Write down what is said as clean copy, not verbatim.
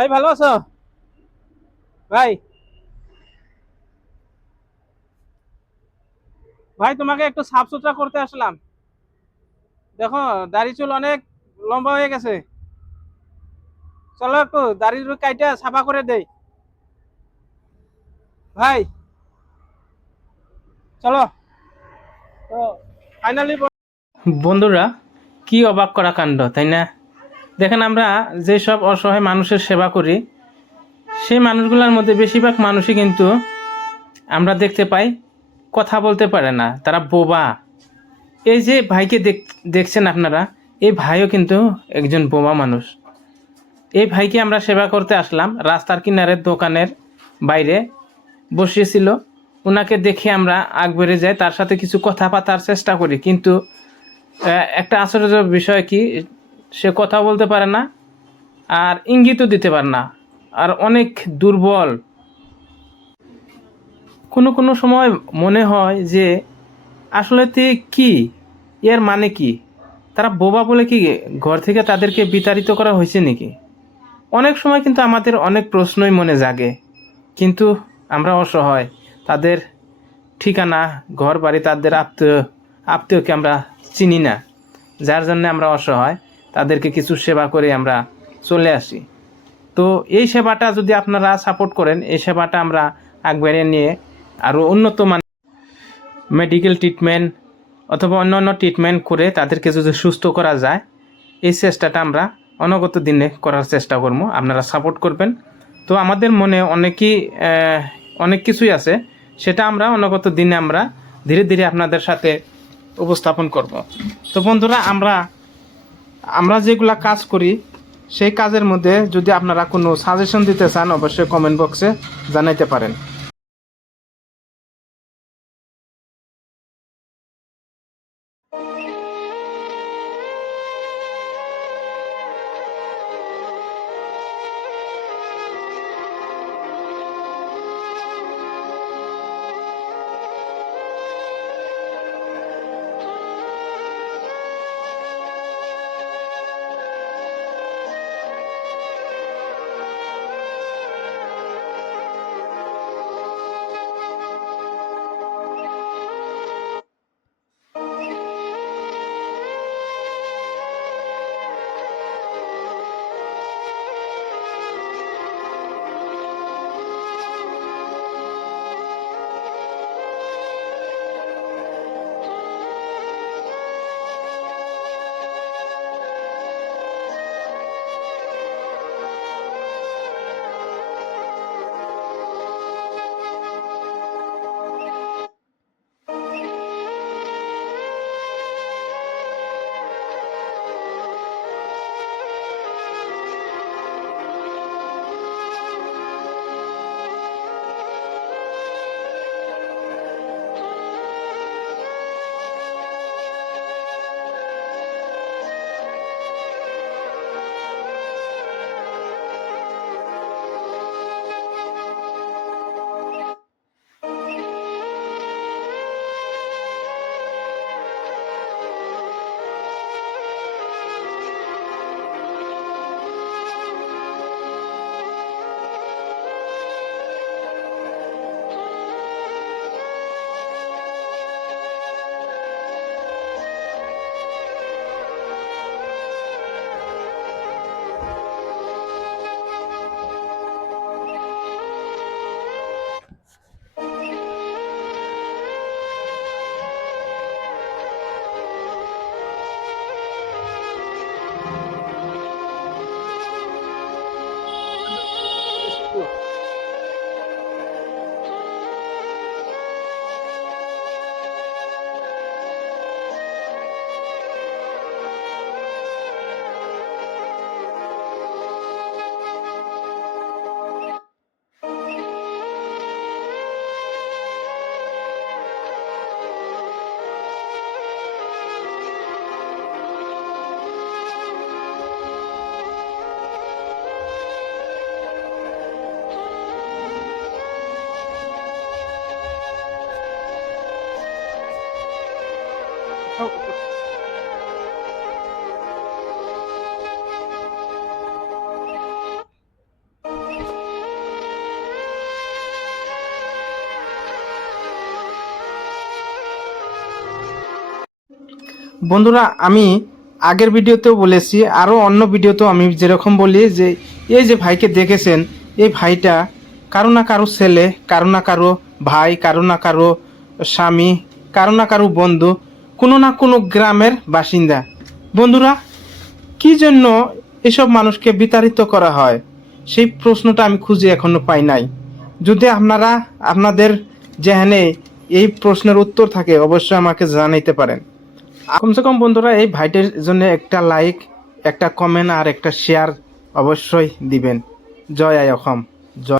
ভাই ভালো আছো? ভাই, ভাই তোমাকে একটু সাফ সুতরা করতে আসলাম। দেখো, দাড়ি চুল অনেক লম্বা হয়ে গেছে। চলো একটু দাড়ি কাইটা সাফা করে দেই। ভাই চলো। তো ফাইনালি বন্ধুরা, কি অবাক করা কাণ্ড, তাই না? দেখেন, আমরা যেসব অসহায় মানুষের সেবা করি, সেই মানুষগুলোর মধ্যে বেশিরভাগ মানুষই কিন্তু আমরা দেখতে পাই কথা বলতে পারে না, তারা বোবা। এই যে ভাইকে দেখছেন আপনারা, এই ভাইও কিন্তু একজন বোবা মানুষ। এই ভাইকে আমরা সেবা করতে আসলাম, রাস্তার কিনারের দোকানের বাইরে বসিয়েছিল। ওনাকে দেখে আমরা আগ বেড়ে যাই, তার সাথে কিছু কথা পাতার চেষ্টা করি, কিন্তু একটা আশ্চর্যের বিষয় কি, সে কথা বলতে পারে না, আর ইঙ্গিতও দিতে পারে না, আর অনেক দুর্বল। কোনো কোনো সময় মনে হয় যে আসলে কি, এর মানে কি? তারা বোবা বলে কি ঘর থেকে তাদেরকে বিতাড়িত করা হয়েছে নাকি? অনেক সময় কিন্তু আমাদের অনেক প্রশ্নই মনে জাগে, কিন্তু আমরা অসহায়। তাদের ঠিকানা, ঘর বাড়ি, তাদের আত্মীয়কে আমরা চিনি না, যার জন্য আমরা অসহায়। তাদেরকে কিছু সেবা করে আমরা চলে আসি। তো এই সেবাটা যদি আপনারা সাপোর্ট করেন, এই সেবাটা আমরা আগবাড়িয়ে নিয়ে আরও উন্নত মান মেডিকেল ট্রিটমেন্ট অথবা অন্যান্য ট্রিটমেন্ট করে তাদেরকে যদি সুস্থ করা যায়, এই চেষ্টাটা আমরা অনগত দিনে করার চেষ্টা করবো। আপনারা সাপোর্ট করবেন। তো আমাদের মনে অনেক কিছুই আছে, সেটা আমরা অনগত দিনে আমরা ধীরে ধীরে আপনাদের সাথে উপস্থাপন করব। তো বন্ধুরা, আমরা আমরা যেগুলা কাজ করি, সেই কাজের মধ্যে যদি আপনারা কোনো সাজেশন দিতে চান, অবশ্যই কমেন্ট বক্সে জানাইতে পারেন। বন্ধুরা, আমি আগের ভিডিওতেও বলেছি, আরও অন্য ভিডিওতেও আমি যেরকম বলি যে এই যে ভাইকে দেখেছেন, এই ভাইটা কারো না কারো ছেলে, কারো না কারো ভাই, কারো না কারো স্বামী, কারো না কারো বন্ধু, কোনো না কোনো গ্রামের বাসিন্দা। বন্ধুরা, কি জন্য এসব মানুষকে বিতাড়িত করা হয় সেই প্রশ্নটা আমি খুঁজে এখনো পাই নাই। যদি আপনারা আপনাদের যেখানে এই প্রশ্নের উত্তর থাকে অবশ্যই আমাকে জানাইতে পারেন। কমসে কম বন্ধুরা এই ভাইটির জন্য একটা লাইক, একটা কমেন্ট আর একটা শেয়ার অবশ্যই দিবেন। জয় আই অসম।